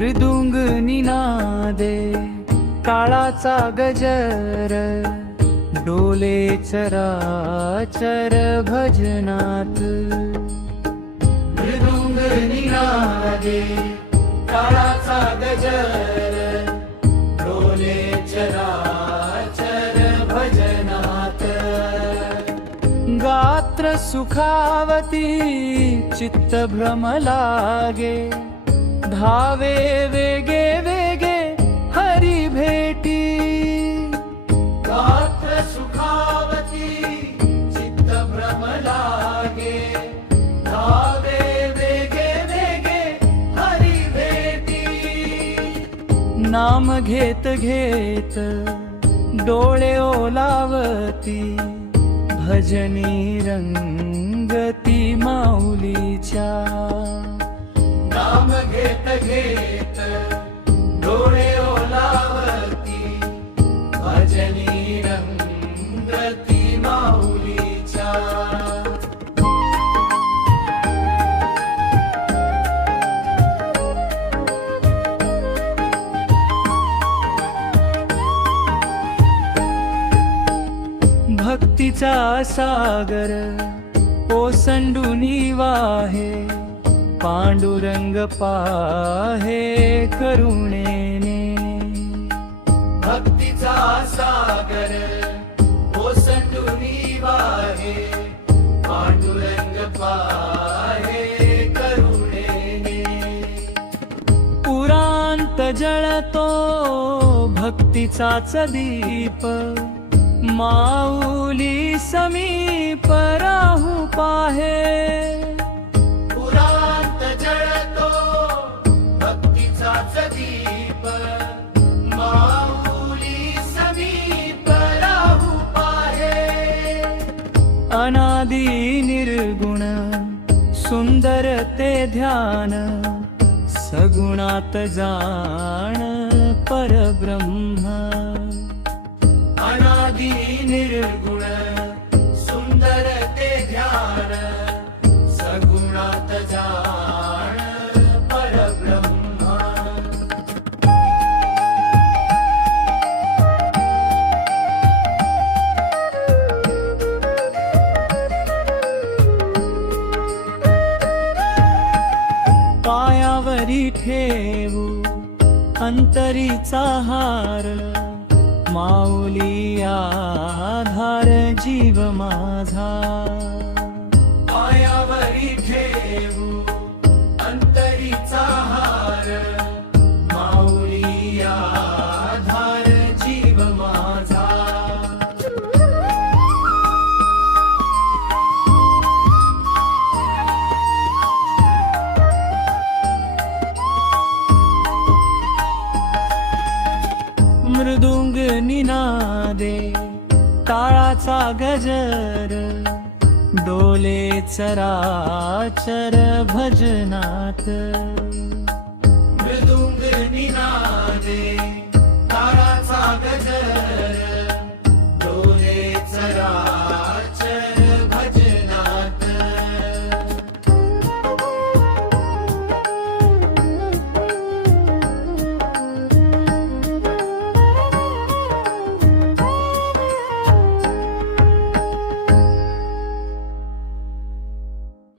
मृदुंग निनादे काळाचा गजर, डोले चराचर भजनात। मृदुंग निनादे काळाचा गजर, डोले चराचर भजनात। गात्र सुखावती चित्त भ्रम लागे, धावे वेगे वेगे हरी भेटी। गात्र सुखावती चित्त भ्रम लागे, धावे वेगे वेगे हरी भेटी। नाम घेत घेत डोळे ओलावती, भजनी रंगती माऊलीच्या। नाम घेत घेत डोळे ओलावती, भजनी रंगती माऊलीच्या। भक्तीचा सागर ओसंडूनी वाहे, पांडुरंग पाहे करुणेने। भक्तीचा सागर ओसंडूनी वाहे, पांडुरंग पाहे करुणेने। पुरांत जळतो भक्तीचाच दीप, माऊली समीप राहू पाहे। पुरांत जळतो भक्तीचाच दीप, माऊली समीप राहू पाहे। अनादि निर्गुण सुंदर ते ध्यान, सगुणात जाण परब्रह्म। अनादि निर्गुण सुंदर ते ध्यान, सगुणात जाण परब्रह्म। पायावरी ठेवू अंतरीचा हार, माऊली आधार जीव माझा। पायावरी ठेवू अंतरीचा हार, माऊली आधार जीव माझा। मृदुंग निनादे काळाचा गजर, डोले चराचर भजनात।